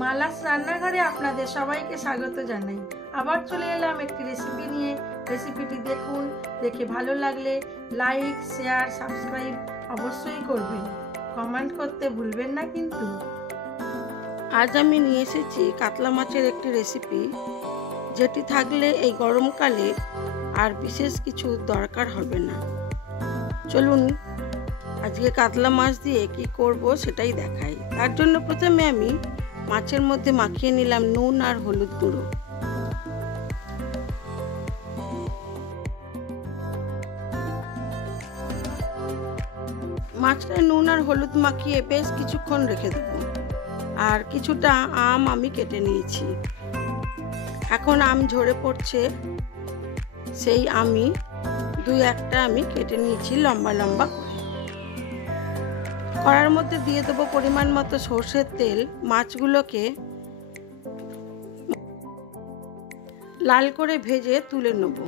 মালাস রান্নাঘরে আপনাদের সবাইকে স্বাগত জানাই। আবার চলে এলাম একটি রেসিপি নিয়ে। রেসিপিটি দেখুন, দেখে ভালো লাগলে লাইক, শেয়ার, সাবস্ক্রাইব অবশ্যই করবেন। কমেন্ট করতে ভুলবেন না কিন্তু। আজ আমি নিয়ে এসেছি কাতলা মাছের একটি রেসিপি, যেটি থাকলে এই গরমকালে আর বিশেষ কিছু দরকার হবে না। চলুন আজকে কাতলা মাছ দিয়ে কি করব সেটাই দেখাই। তার জন্য প্রথমে আমি মাছের মধ্যে মাখিয়ে নিলাম নুন আর হলুদ গুঁড়ো। মাছটায় নুন আর হলুদ মাখিয়ে বেশ কিছুক্ষণ রেখে দেব। আর কিছুটা আম আমি কেটে নিয়েছি। এখন আম ঝরে পড়ছে, সেই আমি দুই একটা আমি কেটে নিয়েছি লম্বা লম্বা করে। কড়ার মধ্যে দিয়ে দেবো পরিমাণ মতো সর্ষের তেল। মাছগুলোকে লাল করে ভেজে তুলে নেব।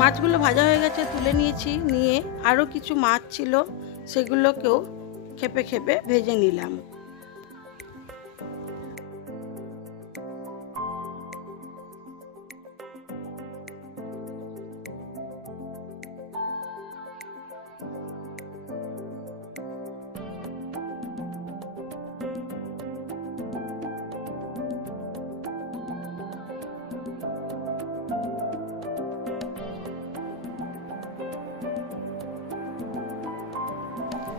মাছগুলো ভাজা হয়ে গেছে, তুলে নিয়েছি। নিয়ে আরও কিছু মাছ ছিল, সেগুলোকেও খেপে খেপে ভেজে নিলাম।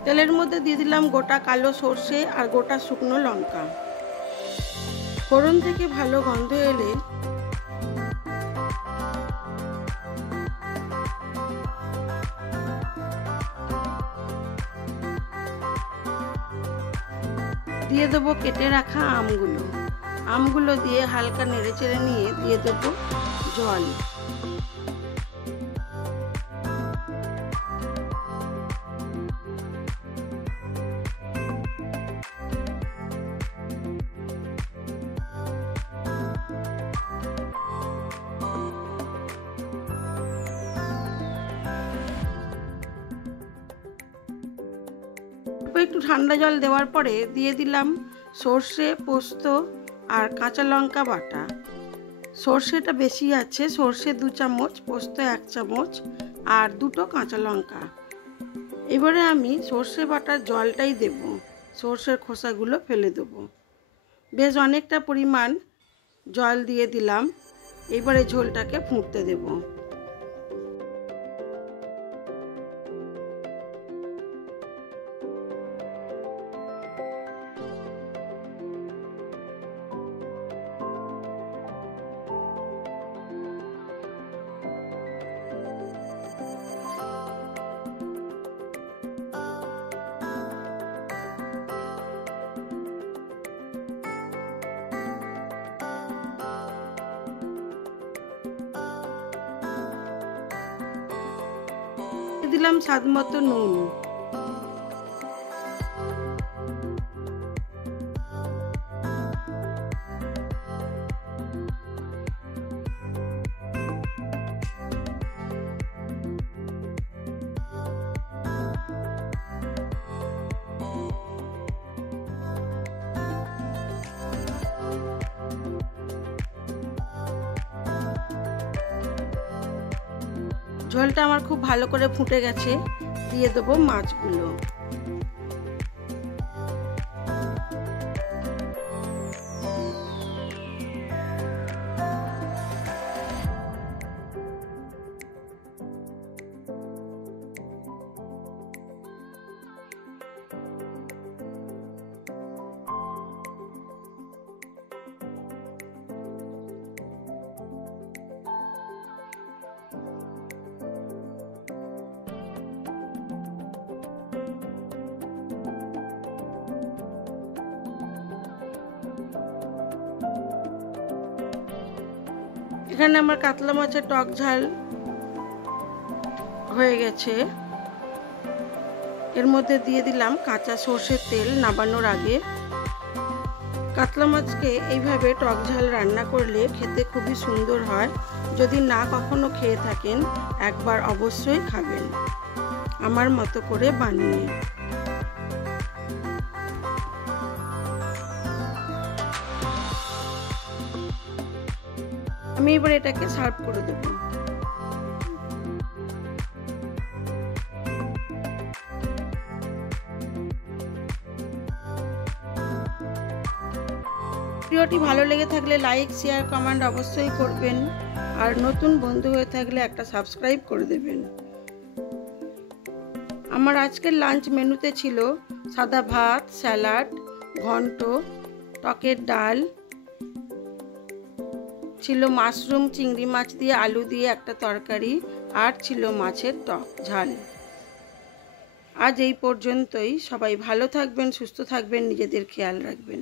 তেলের মধ্যে দিয়ে দিলাম গোটা কালো সর্ষে আর গোটা শুকনো লঙ্কা। ফোড়ন থেকে ভালো গন্ধ এলে দিয়ে দেবো কেটে রাখা আমগুলো দিয়ে হালকা নেড়ে চেড়ে নিয়ে দিয়ে দেবো জল। একটু ঠান্ডা জল দেওয়ার পরে দিয়ে দিলাম সর্ষে, পোস্ত আর কাঁচা লঙ্কা বাটা। সর্ষেটা বেশি আছে, সর্ষে 2 চামচ, পোস্ত 1 চামচ আর 2টো কাঁচা লঙ্কা। এবারে আমি সর্ষে বাটার জলটাই দেব, সর্ষের খোসাগুলো ফেলে দেবো। বেশ অনেকটা পরিমাণ জল দিয়ে দিলাম। এবারে ঝোলটাকে ফুটতে দেব। দিলাম স্বাদ মতো নুন। ঝোলটা আমার খুব ভালো করে ফুটে গেছে, দিয়ে দেবো মাছগুলো। এখানে আমার কাতলা মাছের টক ঝাল হয়ে গেছে। এর মধ্যে দিয়ে দিলাম কাঁচা সর্ষের তেল নামানোর আগে। কাতলা মাছকে এইভাবে টক ঝাল রান্না করলে খেতে খুবই সুন্দর হয়। যদি না কখনো খেয়ে থাকেন, একবার অবশ্যই খাবেন আমার মতো করে বানিয়ে। আমি এবার এটাকে সার্ভ করে দেব। ভিডিওটি ভালো লেগে থাকলে লাইক, শেয়ার, কমেন্ট অবশ্যই করবেন। আর নতুন বন্ধু হয়ে থাকলে একটা সাবস্ক্রাইব করে দেবেন। আমার আজকের লাঞ্চ মেনুতে ছিল সাদা ভাত, স্যালাড, ঘন্ট, টকের ডাল, ছিল মাশরুম চিংড়ি মাছ দিয়ে আলু দিয়ে একটা তরকারি, আর ছিল মাছের টক ঝাল। আজ এই পর্যন্তই। সবাই ভালো থাকবেন, সুস্থ থাকবেন, নিজেদের খেয়াল রাখবেন।